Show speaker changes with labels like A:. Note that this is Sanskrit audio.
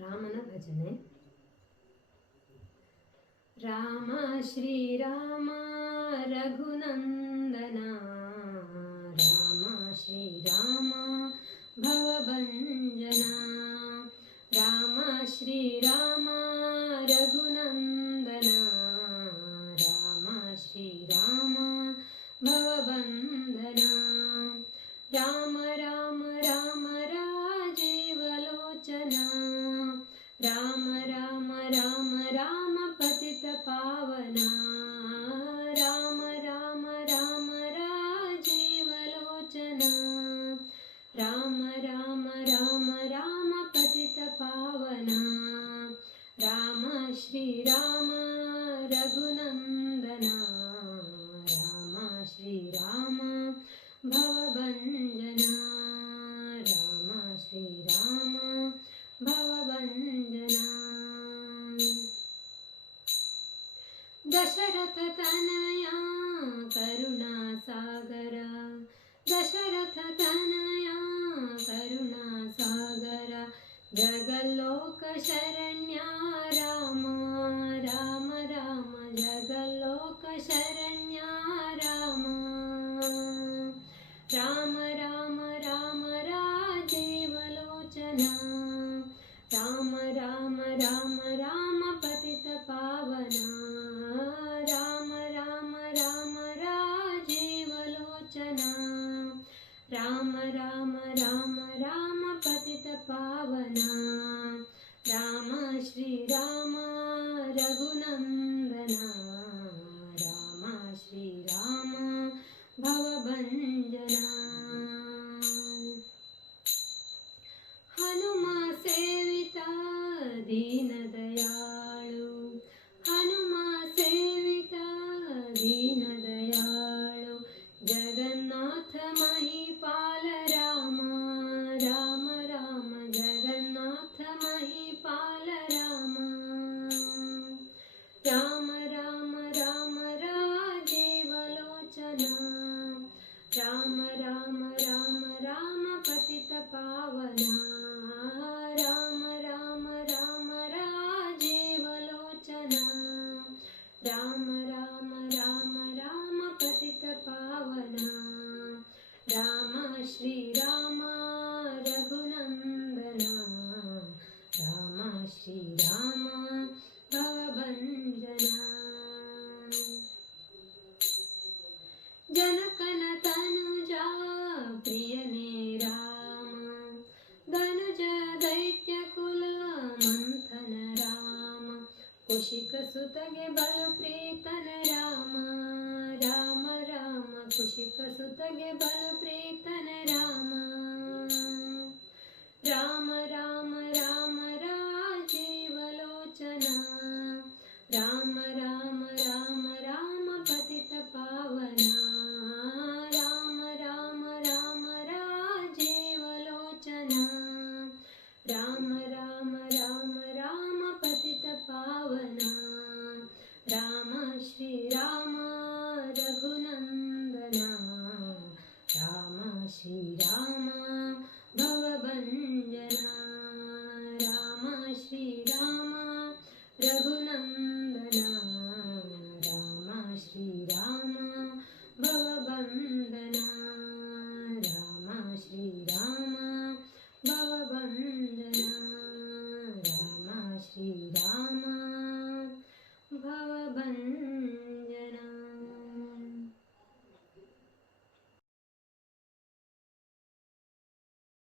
A: रामन भजने। राम श्रीराम रघुनन्दना। राम श्रीराम भवभञ्जना। राम श्रीराम रघुनन्दना। राम श्रीराम भवबन्दना राम पावना जगल्लोकशरण्या राम राम राम जगल्लोकशरण्या राम राम राम राम राजेबलोचना राम राम राम राम पथित पावना। राम राम राम राजेवालोचना। राम राम राम राम पथित पावना। ಜನ ಸುತಗೆ ಬಲು ಪ್ರೀತನ ರಾಮ ರಾಮ ರಾಮ. ಕುಶಿಕ ಸುತಗೆ ಬಲು ಪ್ರೀತನ শ্রীরাম